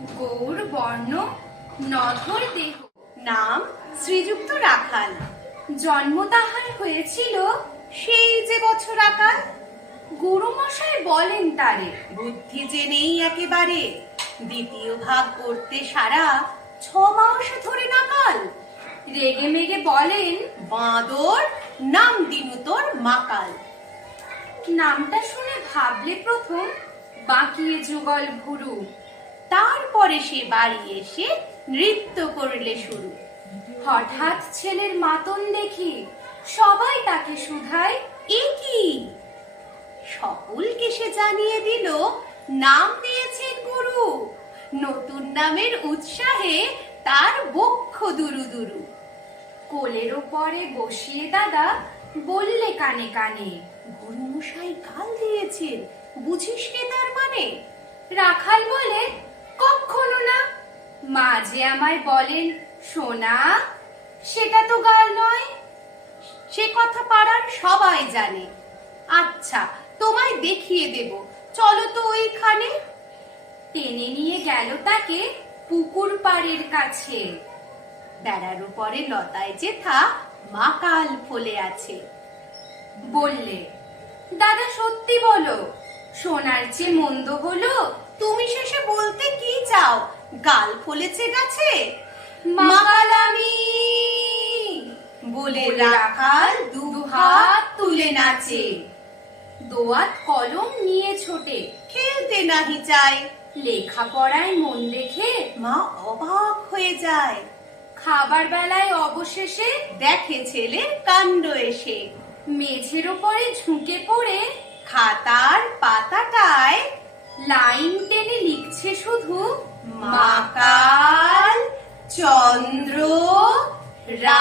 গৌর বর্ণ, নধর দেহ, নাম শ্রীযুক্ত রাখাল। জন্ম তাহার হয়েছিল সেই যে বছর আকাল। গুরুমশাই বলেন তারে, বুদ্ধি যে নেই একেবারে, দ্বিতীয় ভাগ করতে সারা 6 মাস ধরে নাকাল। রেগে মেগে বলেন, বাঁদর, নাম দিনু তোর মাকাল। নামটা শুনে ভাবলে প্রথম বাঁকিয়ে যুগল ভুরু। তারপরে সে বাড়ি এসে নৃত্য করলে শুরু। হঠাৎ ছেলের মাতন দেখি সবাই তাকে শুধায়, এ কি? সকলকে সে জানিয়ে দিল, নাম দিয়েছেন গুরু। নতুন নামের উৎসাহে তার বক্ষ দুরু দুরু। কোলের ওপরে বসিয়ে দাদা বললে কানে কানে, গুরুমশাই গাল দিয়েছেন, বুঝিস নে তার মানে? রাখাল বলে, কখনো না। মা যে আমায় বলেন সোনা, সেটা তো গাল নয়। সে কথা পাড়ার সবাই জানে। আচ্ছা, তোমায় দেখিয়ে দেব, চলো তো ওইখানে। টেনে নিয়ে গেল তাকে পুকুর পাড়ের কাছে। বেড়ার উপরে লতায় যেথা মাকাল ফলে আছে। বললে, দাদা সত্যি বলো, সোনার চেয়ে মন্দ হলো? তুমি শেষে বলতে কি চাও? গাল ফলেছে গাছে? মাকাল আমি বলে রাখাল দুহাত তুলে নাচে। দোয়াত কলম নিয়ে ছোটে, খেলতে নাহি চায়। লেখাপড়ায় মন দেখে মা অবাক হয়ে যায়। খাবার বেলায় অবশেষে দেখে ছেলের কাণ্ড এসে। মেঝের ওপরে ঝুঁকে পড়ে খাতার পাতাটায় লাইন টেনে লিখছে শুধু, মাকাল চন্দ্র রা